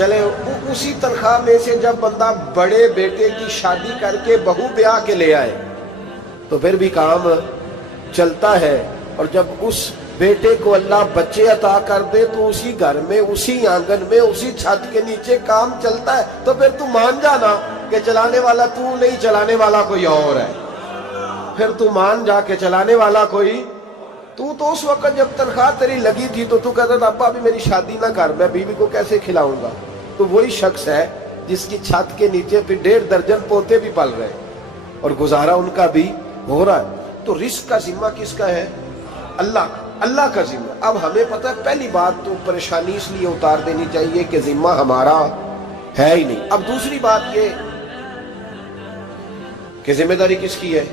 چلے اسی تنخواہ میں سے جب بندہ بڑے بیٹے کی شادی کر کے بہو بیاہ کے لے آئے تو پھر بھی کام چلتا ہے، اور جب اس بیٹے کو اللہ بچے عطا کر دے تو اسی گھر میں، اسی آنگن میں، اسی چھت کے نیچے کام چلتا ہے، تو پھر تو مان جانا کہ چلانے والا تو نہیں، چلانے والا کوئی اور ہے۔ پھر تو مان جا کے چلانے والا کوئی تو اس وقت جب تنخواہ تیری لگی تھی تو کہتا تھا ابا ابھی میری شادی نہ کر، میں بیوی کو کیسے کھلاؤں گا؟ تو وہی شخص ہے جس کی چھت کے نیچے پھر 1.5 درجن پوتے بھی پل رہے اور گزارا ان کا بھی ہو رہا ہے۔ تو رزق کا ذمہ کس کا ہے؟ اللہ کا، اللہ کا ذمہ۔ اب ہمیں پتہ ہے پہلی بات تو پریشانی اس لیے اتار دینی چاہیے کہ ذمہ ہمارا ہے ہی نہیں۔ اب دوسری بات یہ کہ ذمہ داری کس کی ہے؟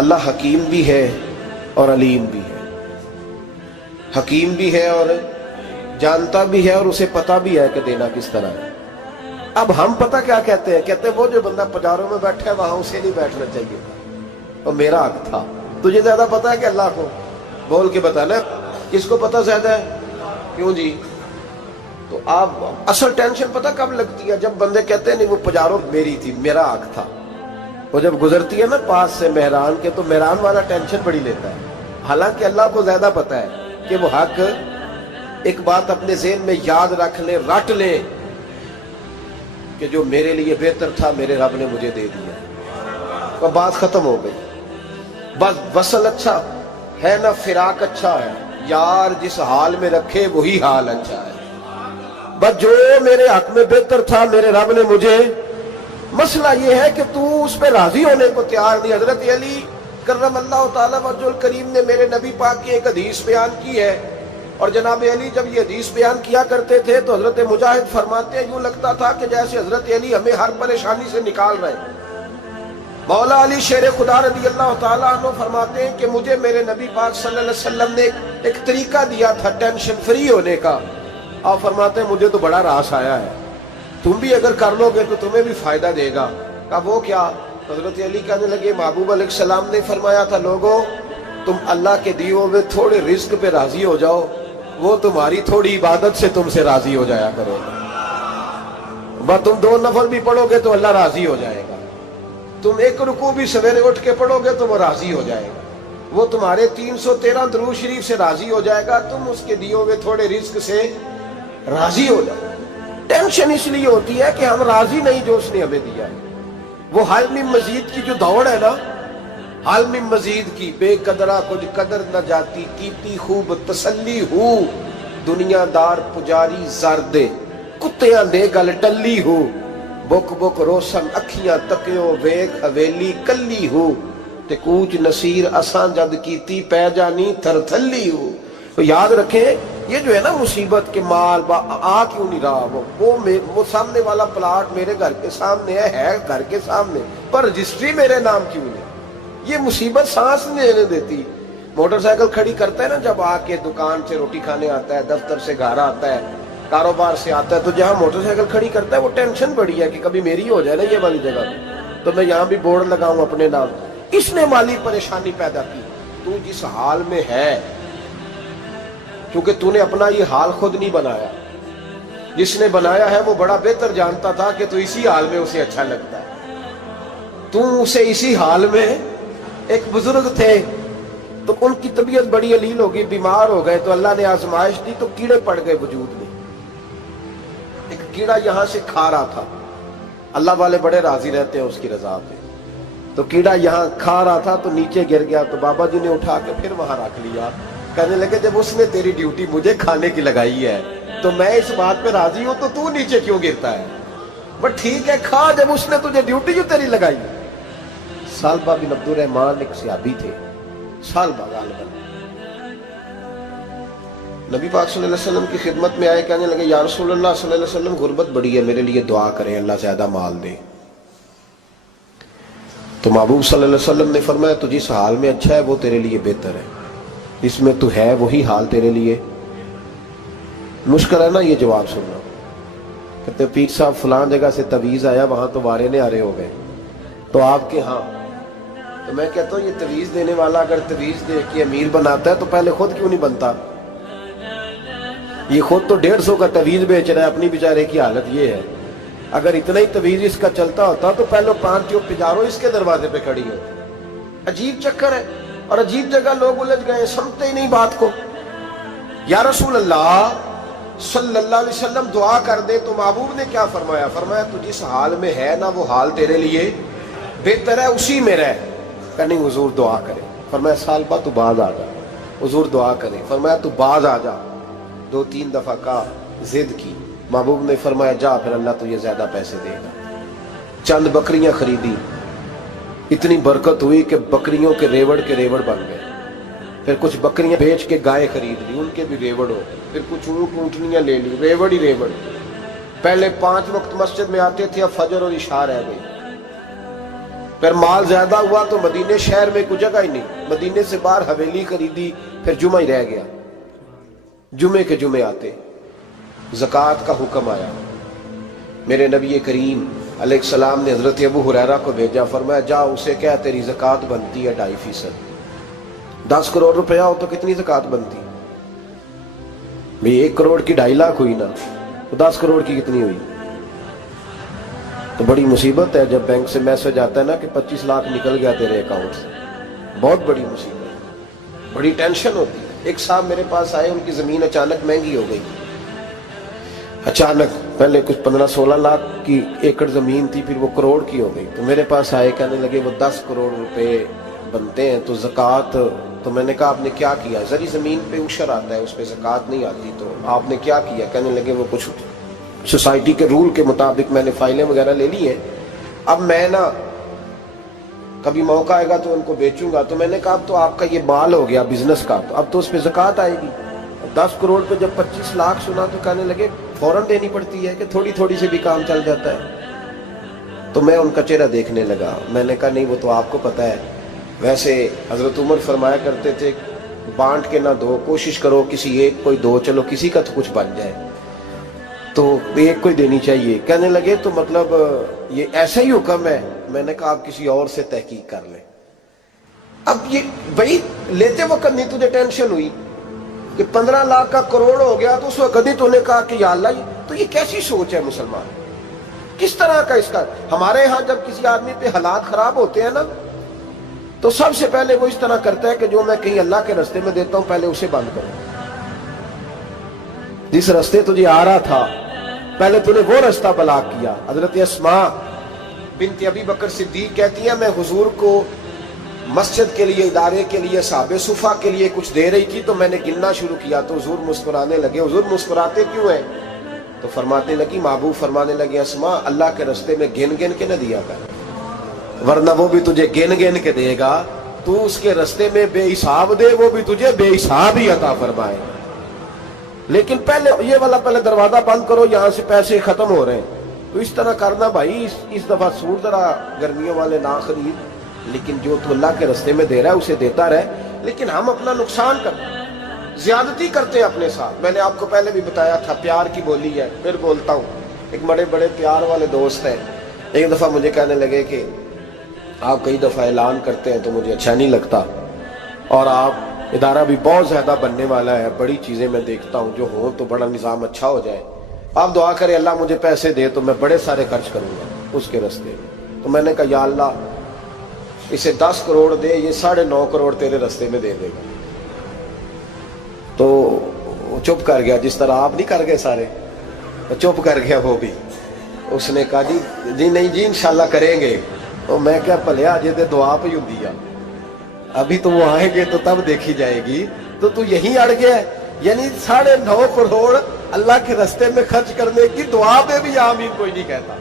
اللہ حکیم بھی ہے اور علیم بھی ہے، حکیم بھی ہے اور جانتا بھی ہے اور اسے پتہ بھی ہے کہ دینا کس طرح ہے۔ اب ہم پتہ کیا کہتے ہیں؟ کہتے ہیں وہ جو بندہ پجاروں میں بیٹھا ہے وہاں اسے نہیں بیٹھنا چاہیے تھا، اور میرا حق تھا۔ تجھے زیادہ پتہ ہے کہ اللہ کو؟ بول کے بتانا کس کو پتہ زیادہ ہے؟ کیوں جی؟ تو آپ اصل ٹینشن پتہ کب لگتی ہے؟ جب بندے کہتے ہیں نہیں وہ پجاروں میری تھی، میرا حق تھا۔ وہ جب گزرتی ہے نا پاس سے مہران کے تو مہران والا ٹینشن بڑی لیتا ہے، حالانکہ اللہ کو زیادہ پتہ ہے کہ وہ حق۔ ایک بات اپنے ذہن میں یاد رکھ لیں، رٹ لیں کہ جو میرے لیے بہتر تھا میرے رب نے مجھے دے دیا، اور بات ختم ہو گئی۔ بس وصل اچھا ہے نہ فراق اچھا ہے، یار جس حال میں رکھے وہی حال اچھا ہے۔ بس جو میرے حق میں بہتر تھا میرے رب نے مجھے، مسئلہ یہ ہے کہ تو اس پہ راضی ہونے کو تیار نہیں۔ حضرت علی کرم اللہ تعالیٰ وجہ الکریم نے میرے نبی پاک کی ایک حدیث بیان کی ہے، اور جناب علی جب یہ حدیث بیان کیا کرتے تھے تو حضرت مجاہد فرماتے ہیں یوں لگتا تھا کہ جیسے حضرت علی ہمیں ہر پریشانی سے نکال رہے ہیں۔ مولا علی شیر خدا رضی اللہ تعالیٰ عنہ فرماتے ہیں کہ مجھے میرے نبی پاک صلی اللہ علیہ وسلم نے ایک طریقہ دیا تھا ٹینشن فری ہونے کا۔ آپ فرماتے ہیں مجھے تو بڑا راس آیا ہے، تم بھی اگر کر لو گے تو تمہیں بھی فائدہ دے گا۔ کہا وہ کیا؟ حضرت علی کہنے لگے محبوب علیہ السلام نے فرمایا تھا لوگوں تم اللہ کے دیے ہوئے تھوڑے رزق پہ راضی ہو جاؤ، وہ تمہاری تھوڑی عبادت سے تم سے راضی ہو جایا کرو۔ بس تم 2 نفل بھی پڑھو گے تو اللہ راضی ہو جائے گا، تم 1 رکوع بھی سویرے اٹھ کے پڑھو گے تو وہ راضی ہو جائے گا، وہ تمہارے 313 درود شریف سے راضی ہو جائے گا، تم اس کے دیے ہوئے تھوڑے رزق سے راضی ہو جاؤ۔ ٹینشن اس لیے ہوتی ہے کہ ہم راضی نہیں جو اس نے ہمیں دیا ہے۔ وہ حال میں مزید کی جو دوڑ ہے نا، حال میں مزید کی، بے قدرہ کچھ قدر نہ جاتی، کیتی خوب تسلی ہو، دنیا دار پجاری زردے، کتیاں دے گل ٹلی ہو، بک بک روشن اکھیاں تکیو ویک حویلی کلی ہو، تے کوچ نصیر اساں جد کیتی پہ جانی تھر تھلی ہو۔ تو یاد رکھیں یہ جو ہے نا مصیبت کے مال آ کیوں نہیں رہا، وہ سامنے والا پلاٹ میرے گھر کے سامنے ہے گھر کے سامنے، پر رجسٹری میرے نام کیوں نہیں؟ یہ مصیبت سانس نہیں لینے دیتی۔ موٹر سائیکل کھڑی کرتا ہے نا جب آ کے دکان سے روٹی کھانے آتا ہے، دفتر سے گھر آتا ہے، کاروبار سے آتا ہے، تو جہاں موٹر سائیکل کھڑی کرتا ہے وہ ٹینشن بڑی ہے کہ کبھی میری ہو جائے نا یہ والی جگہ تو میں یہاں بھی بورڈ لگاؤں اپنے نام۔ اس نے مالی پریشانی پیدا کی۔ تو جس حال میں ہے، کیونکہ تو نے اپنا یہ حال خود نہیں بنایا، جس نے بنایا ہے وہ بڑا بہتر جانتا تھا کہ تو اسی حال میں اسے اچھا لگتا ہے۔ تو اسے اسی حال میں، ایک بزرگ تھے تو ان کی طبیعت بڑی علیل ہو گئی، بیمار ہو گئے، تو اللہ نے آزمائش دی تو کیڑے پڑ گئے وجود میں۔ ایک کیڑا یہاں سے کھا رہا تھا، اللہ والے بڑے راضی رہتے ہیں اس کی رضا پہ، تو کیڑا یہاں کھا رہا تھا تو نیچے گر گیا، تو بابا جی نے اٹھا کے پھر وہاں رکھ لیا، کہنے لگے جب اس نے تیری ڈیوٹی مجھے کھانے کی لگائی ہے تو میں اس بات پہ راضی ہوں تو نیچے کیوں گرتا ہے؟ بس ٹھیک ہے کھا، جب اس نے تجھے ڈیوٹی جو تیری لگائی۔ سالبہ بن عبد الرحمن ایک صحابی تھے، سالبہ غالباً، نبی پاک صلی اللہ علیہ وسلم کی خدمت میں آئے، کہنے لگے یا رسول اللہ صلی اللہ علیہ وسلم غربت بڑی ہے، میرے لیے دعا کریں اللہ زیادہ مال دے۔ تو محبوب صلی اللہ علیہ وسلم نے فرمایا تو جس حال میں اچھا ہے وہ تیرے لیے بہتر ہے، اس میں تو ہے وہی حال تیرے لیے۔ مشکل ہے نا یہ جواب سننا۔ کہتے پیر صاحب فلان جگہ سے تویز آیا، وہاں تو وارے نے آرے ہو گئے، تو آپ کے ہاں؟ تو میں کہتا ہوں یہ تویز دینے والا اگر تویز دے کے امیر بناتا ہے تو پہلے خود کیوں نہیں بنتا؟ یہ خود تو 150 کا تویز بیچ رہا ہے، اپنی بیچارے کی حالت یہ ہے۔ اگر اتنا ہی تویز اس کا چلتا ہوتا تو پہلے 5 جو پجارو اس کے دروازے پہ کھڑی ہوتی۔ عجیب چکر ہے اور عجیب جگہ لوگ الجھ گئے، سمجھتے ہی نہیں بات کو۔ یا رسول اللہ صلی اللہ علیہ وسلم دعا کر دے تو محبوب نے کیا فرمایا؟ فرمایا تو جس حال میں ہے نا وہ حال تیرے لیے بہتر ہے، اسی میں رہ۔ کہ نہیں حضور دعا کرے۔ فرمایا سال بعد تو باز آ جا۔ حضور دعا کرے۔ فرمایا تو باز آ جا۔ 2-3 دفعہ کا ضد کی، محبوب نے فرمایا جا پھر اللہ تجھے زیادہ پیسے دے گا۔ چند بکریاں خریدی، اتنی برکت ہوئی کہ بکریوں کے ریوڑ بن گئے۔ پھر کچھ بکریاں بیچ کے گائے خرید لی، ان کے بھی ریوڑ ہو۔ پھر کچھ اونٹ اونٹنیاں لے لی، ریوڑ ہی ریوڑ۔ پہلے 5 وقت مسجد میں آتے تھے، اب فجر اور عشاء رہ گئی۔ پھر مال زیادہ ہوا تو مدینے شہر میں کوئی جگہ ہی نہیں، مدینے سے باہر حویلی خریدی، پھر جمعہ ہی رہ گیا۔ جمعے کے جمعے آتے، زکوٰۃ کا حکم آیا۔ میرے نبی کریم علیہ السلام نے حضرت ابو ہریرہ کو بھیجا، فرمایا جا اسے کہہ تیری زکوٰۃ بنتی ہے 2.5%۔ 10 کروڑ روپیہ ہو تو کتنی زکوٰۃ بنتی؟ بھئی 1 کروڑ کی 2.5 لاکھ ہوئی نا، تو 10 کروڑ کی کتنی ہوئی؟ تو بڑی مصیبت ہے جب بینک سے میسج آتا ہے نا کہ 25 لاکھ نکل گیا تیرے اکاؤنٹ سے، بہت بڑی مصیبت، بڑی ٹینشن ہوتی ہے۔ ایک صاحب میرے پاس آئے، ان کی زمین اچانک مہنگی ہو گئی، اچانک پہلے کچھ 15-16 لاکھ کی ایکڑ زمین تھی، پھر وہ کروڑ کی ہو گئی۔ تو میرے پاس آئے، کہنے لگے وہ 10 کروڑ روپے بنتے ہیں تو زکوٰۃ، تو میں نے کہا آپ نے کیا کیا؟ زری زمین پہ عشر آتا ہے، اس پہ زکوٰۃ نہیں آتی، تو آپ نے کیا کیا؟ کہنے لگے وہ کچھ سوسائٹی کے رول کے مطابق میں نے فائلیں وغیرہ لے لی ہیں، اب میں نا کبھی موقع آئے گا تو ان کو بیچوں گا۔ تو میں نے کہا اب تو آپ کا یہ مال ہو گیا بزنس کا، تو اب تو اس پہ زکوٰۃ آئے گی۔ 10 کروڑ پہ جب 25 لاکھ سنا تو کہنے لگے فوراً دینی پڑتی ہے کہ تھوڑی تھوڑی سے بھی کام چل جاتا ہے؟ تو میں ان کا چہرہ دیکھنے لگا، میں نے کہا نہیں وہ تو آپ کو پتہ ہے، ویسے حضرت عمر فرمایا کرتے تھے بانٹ کے نہ دو، کوشش کرو کسی ایک کو ہی دو، چلو کسی کا تو کچھ بن جائے، تو ایک کو ہی دینی چاہیے۔ کہنے لگے تو مطلب یہ ایسا ہی حکم ہے؟ میں نے کہا آپ کسی اور سے تحقیق کر لیں۔ اب یہ بھائی لیتے وقت نہیں تجھے ٹینشن ہوئی کہ 15 لاکھ کا کروڑ ہو گیا، تو اس وقت کبھی تو نے کہا کہ یا اللہ تو یہ کیسی سوچ ہے مسلمان، کس طرح کا اس کا؟ ہمارے ہاں جب کسی آدمی پہ حالات خراب ہوتے ہیں نا تو سب سے پہلے وہ اس طرح کرتا ہے کہ جو میں کہیں اللہ کے رستے میں دیتا ہوں پہلے اسے بند کروں۔ جس رستے تجھے آ رہا تھا پہلے تو نے وہ رستہ بلاک کیا۔ حضرت اسماء بنت ابی بکر صدیق کہتی ہیں میں حضور کو مسجد کے لیے، ادارے کے لیے، صحابہ صفہ کے لیے کچھ دے رہی تھی، تو میں نے گننا شروع کیا تو حضور مسکرانے لگے۔ حضور مسکراتے کیوں ہیں؟ تو فرمانے لگی، محبوب فرمانے لگے اسماء اللہ کے رستے میں گن گن کے نہ دیا کر، ورنہ وہ بھی تجھے گن گن کے دے گا، تو اس کے رستے میں بے حساب دے، وہ بھی تجھے بے حساب ہی عطا فرمائے۔ لیکن پہلے یہ والا پہلے دروازہ بند کرو، یہاں سے پیسے ختم ہو رہے ہیں، تو اس طرح کرنا بھائی۔ اس دفعہ سوٹ ذرا گرمیوں والے نہ خرید، لیکن جو تو اللہ کے رستے میں دے رہا ہے اسے دیتا رہے، لیکن ہم اپنا نقصان کرتے ہیں، زیادتی کرتے ہیں اپنے ساتھ۔ میں نے آپ کو پہلے بھی بتایا تھا پیار کی بولی ہے، پھر بولتا ہوں۔ ایک بڑے بڑے پیار والے دوست ہیں، ایک دفعہ مجھے کہنے لگے کہ آپ کئی دفعہ اعلان کرتے ہیں تو مجھے اچھا نہیں لگتا، اور آپ ادارہ بھی بہت زیادہ بننے والا ہے، بڑی چیزیں میں دیکھتا ہوں جو ہوں تو بڑا نظام اچھا ہو جائے، آپ دعا کریں اللہ مجھے پیسے دے تو میں بڑے سارے خرچ کروں گا اس کے رستے میں۔ تو میں نے کہا یا اللہ اسے 10 کروڑ دے، یہ 9.5 کروڑ تیرے رستے میں دے دے گا۔ تو چپ کر گیا، جس طرح آپ نہیں کر گئے سارے، چپ کر گیا وہ بھی۔ اس نے کہا جی نہیں جی انشاءاللہ کریں گے۔ تو میں کیا پلیا جی دعا پہ ہوں دیا، ابھی تو وہ آئیں گے تو تب دیکھی جائے گی، تو یہیں اڑ گیا ہے۔ یعنی 9.5 کروڑ اللہ کے رستے میں خرچ کرنے کی دعا پہ بھی آمین کوئی نہیں کہتا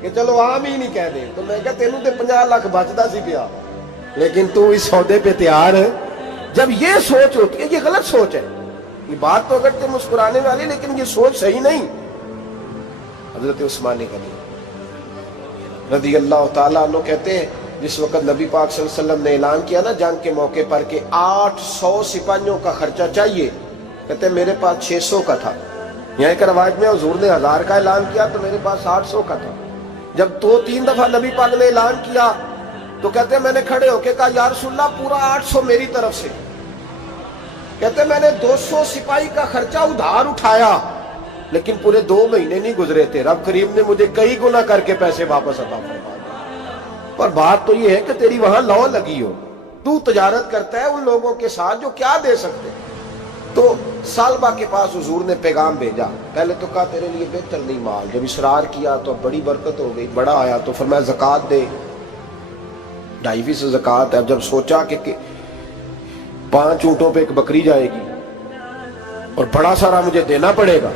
کہ چلو آمین ہی کہہ دیں۔ تو میں کہا تینوں تے 50 لاکھ بچتا سی پیا، لیکن تو اس سودے پہ تیار ہے۔ جب یہ سوچ ہوتی ہے، یہ غلط سوچ ہے، یہ بات تو اگر تے مسکرانے والی، لیکن یہ سوچ صحیح نہیں۔ حضرت عثمان غنی رضی اللہ تعالیٰ عنہ کہتے ہیں جس وقت نبی پاک صلی اللہ علیہ وسلم نے اعلان کیا نا جنگ کے موقع پر کہ 800 سپاہیوں کا خرچہ چاہیے، کہتے ہیں میرے پاس 600 کا تھا۔ یہاں ایک روایت میں حضور نے 1000 کا اعلان کیا تو میرے پاس 800 کا تھا۔ جب 2-3 دفعہ نبی پاک نے اعلان کیا تو کہتے ہیں میں نے کھڑے ہو کے کہا یا رسول اللہ پورا 800 میری طرف سے۔ کہتے میں نے 200 سپاہی کا خرچہ ادھار اٹھایا لیکن پورے 2 مہینے نہیں گزرے تھے، رب کریم نے مجھے کئی گنا کر کے پیسے واپس عطا فرما دیے۔ پر بات تو یہ ہے کہ تیری وہاں لو لگی ہو، تو تجارت کرتا ہے ان لوگوں کے ساتھ جو کیا دے سکتے۔ تو سالبہ کے پاس حضور نے پیغام بھیجا، پہلے تو کہا تیرے لیے بہتر نہیں مال، جب اصرار کیا تو بڑی برکت ہو گئی، بڑا آیا تو فرمایا زکوٰۃ دے، 2.5% زکوٰۃ ہے۔ جب سوچا کہ 5 اونٹوں پہ ایک بکری جائے گی اور بڑا سارا مجھے دینا پڑے گا،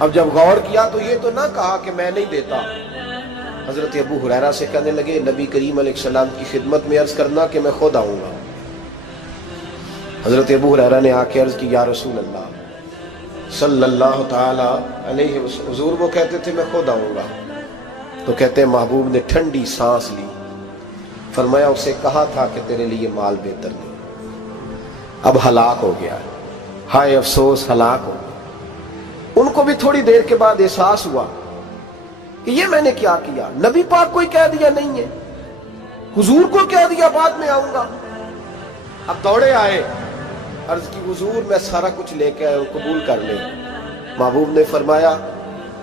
اب جب غور کیا تو یہ تو نہ کہا کہ میں نہیں دیتا۔ حضرت ابو ہریرہ سے کہنے لگے نبی کریم علیہ السلام کی خدمت میں عرض کرنا کہ میں خود آؤں گا۔ حضرت ابو ہریرہ نے آ کے عرض کی یا رسول اللہ صلی اللہ تعالی علیہ وسلم، حضور وہ کہتے تھے میں خود آؤں گا، تو کہتے ہیں محبوب نے ٹھنڈی سانس لی، فرمایا اسے کہا تھا کہ تیرے لیے مال بہتر نہیں، اب ہلاک ہو گیا، ہائے افسوس ہلاک ہو گیا۔ ان کو بھی تھوڑی دیر کے بعد احساس ہوا کہ یہ میں نے کیا کیا، نبی پاک کو ہی کہہ دیا نہیں ہے، حضور کو کہہ دیا بعد میں آؤں گا۔ اب دوڑے آئے، عرض کی حضور میں سارا کچھ لے کے آیا ہوں، قبول کر لیں۔ محبوب نے فرمایا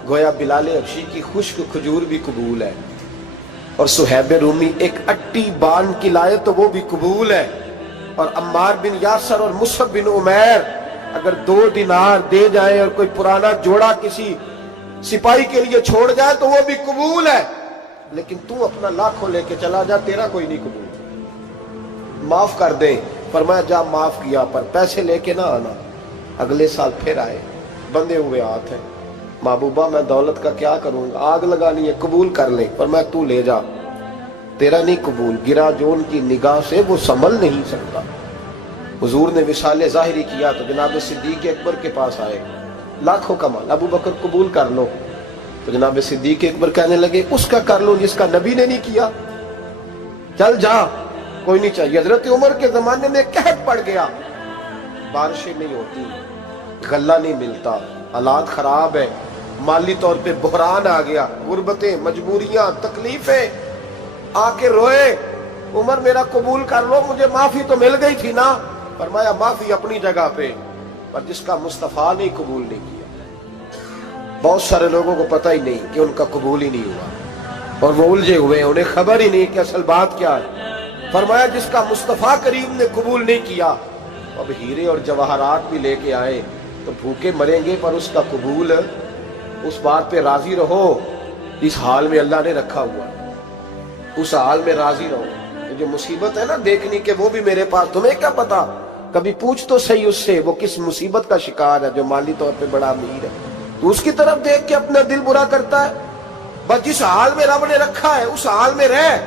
گویا بلال حبشی کی خشک کھجور بھی قبول ہے، اور صہیب رومی ایک اٹی بان کی لائے تو وہ بھی قبول ہے، اور عمار بن یاسر اور مصعب بن عمیر اگر 2 دینار دے جائیں اور کوئی پرانا جوڑا کسی سپاہی کے لیے چھوڑ جائے تو وہ بھی قبول ہے، لیکن تو اپنا لاکھوں لے کے چلا جا، تیرا کوئی نہیں قبول، معاف کر دے۔ فرمایا جا معاف کیا، پر پیسے لے کے نہ آنا۔ اگلے سال پھر آئے، بندے ہوئے ہاتھ ہیں، محبوبہ میں دولت کا کیا کروں گا، آگ لگانی ہے، قبول کر لے۔ فرمایا تو لے جا، تیرا نہیں قبول، گرا جو ان کی نگاہ سے وہ سنبھل نہیں سکتا۔ حضور نے وصال ظاہری کیا تو جناب صدیق اکبر کے پاس آئے، لاکھوں کا مال، ابو بکر قبول کر لو، تو جناب صدیق اکبر کہنے لگے اس کا کر لو جس کا نبی نے نہیں کیا، چل جا کوئی نہیں چاہیے۔ حضرت عمر کے زمانے میں قحط پڑ گیا، بارشیں نہیں ہوتی، غلہ نہیں ملتا، حالات خراب ہے، مالی طور پہ بحران آ گیا، غربتیں، مجبوریاں، تکلیفیں، آ کے روئے، عمر میرا قبول کر لو، مجھے معافی تو مل گئی تھی نا۔ فرمایا معافی اپنی جگہ پہ، پر جس کا مصطفیٰ نے قبول نہیں کیا۔ بہت سارے لوگوں کو پتہ ہی نہیں کہ ان کا قبول ہی نہیں ہوا، اور وہ الجھے ہوئے ہیں، انہیں خبر ہی نہیں کہ اصل بات کیا ہے۔ فرمایا جس کا مصطفیٰ کریم نے قبول نہیں کیا، اب ہیرے اور جواہرات بھی لے کے آئے تو بھوکے مریں گے، پر اس کا قبول، اس بات پہ راضی رہو اس حال میں اللہ نے رکھا ہوا ہے، اس حال میں راضی رہو۔ جو مصیبت ہے نا دیکھنی کہ وہ بھی میرے پاس، تمہیں کیا پتا، کبھی پوچھ تو صحیح اس سے وہ کس مصیبت کا شکار ہے، جو مالی طور پہ بڑا امیر ہے، تو اس کی طرف دیکھ کے اپنا دل برا کرتا ہے۔ بس جس حال میں رب نے رکھا ہے اس حال میں رہ۔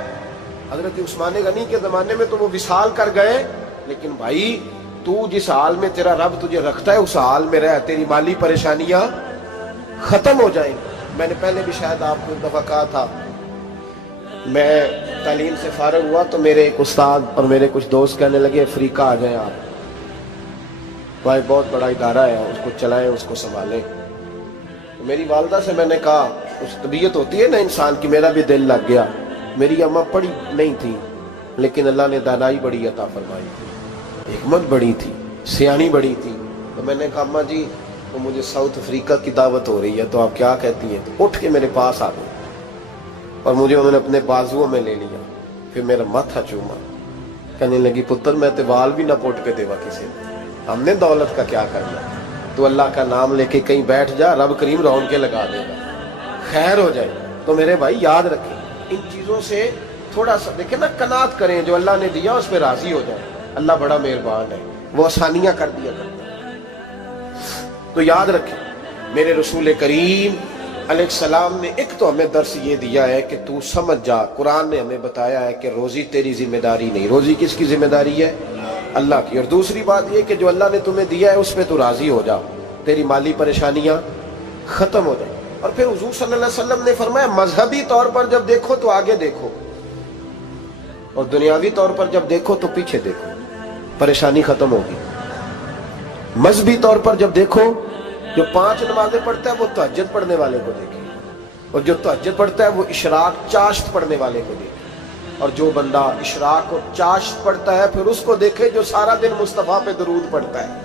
حضرت عثمان غنی کے زمانے میں تو وہ وصال کر گئے، لیکن بھائی تو جس حال میں تیرا رب تجھے رکھتا ہے اس حال میں رہ، تیری مالی پریشانیاں ختم ہو جائیں۔ میں نے پہلے بھی شاید آپ کو ایک دفعہ کہا تھا، میں تعلیم سے فارغ ہوا تو میرے ایک استاد اور میرے کچھ دوست کہنے لگے افریقہ آ جائیں آپ، بھائی بہت بڑا ادارہ ہے، اس کو چلائیں، اس کو سنبھالیں۔ میری والدہ سے میں نے کہا، اس طبیعت ہوتی ہے نا انسان کی، میرا بھی دل لگ گیا۔ میری اماں پڑھی نہیں تھی لیکن اللہ نے دانائی بڑی عطا فرمائی تھی، حکمت بڑی تھی، سیانی بڑی تھی۔ تو میں نے کہا اماں جی وہ مجھے ساؤتھ افریقہ کی دعوت ہو رہی ہے تو آپ کیا کہتی ہیں؟ تو اٹھ کے میرے پاس آ گئی اور مجھے انہوں نے اپنے بازوؤں میں لے لیا، پھر میرا ماتھا چوما، کہنے لگی پتر میں تے وال بھی نہ پوٹ کے دیوا کسی نے، ہم نے دولت کا کیا کرنا، تو اللہ کا نام لے کے کہیں بیٹھ جا، رب کریم رون کے لگا دے گا، خیر ہو جائے۔ تو میرے بھائی یاد رکھیں ان چیزوں سے تھوڑا سا دیکھیں نا، قناعت کریں، جو اللہ نے دیا اس پہ راضی ہو جائے، اللہ بڑا مہربان ہے، وہ آسانیاں کر دیا کرتا ہے۔ تو یاد رکھیں میرے رسول کریم علیہ السلام نے ایک تو ہمیں درس یہ دیا ہے کہ تو سمجھ جا، قرآن نے ہمیں بتایا ہے کہ روزی تیری ذمہ داری نہیں، روزی کس کی ذمہ داری ہے؟ اللہ کی۔ اور دوسری بات یہ کہ جو اللہ نے تمہیں دیا ہے اس پہ تو راضی ہو جا، تیری مالی پریشانیاں ختم ہو جائیں۔ اور پھر حضور صلی اللہ علیہ وسلم نے فرمایا مذہبی طور پر جب دیکھو تو آگے دیکھو، اور دنیاوی طور پر جب دیکھو تو پیچھے دیکھو، پریشانی ختم ہوگی۔ مذہبی طور پر جب دیکھو، جو 5 نمازیں پڑھتا ہے وہ تہجد پڑھنے والے کو دیکھے، اور جو تہجد پڑھتا ہے وہ اشراق چاشت پڑھنے والے کو دیکھے، اور جو بندہ اشراق اور چاشت پڑھتا ہے پھر اس کو دیکھے جو سارا دن مصطفیٰ پہ درود پڑھتا ہے۔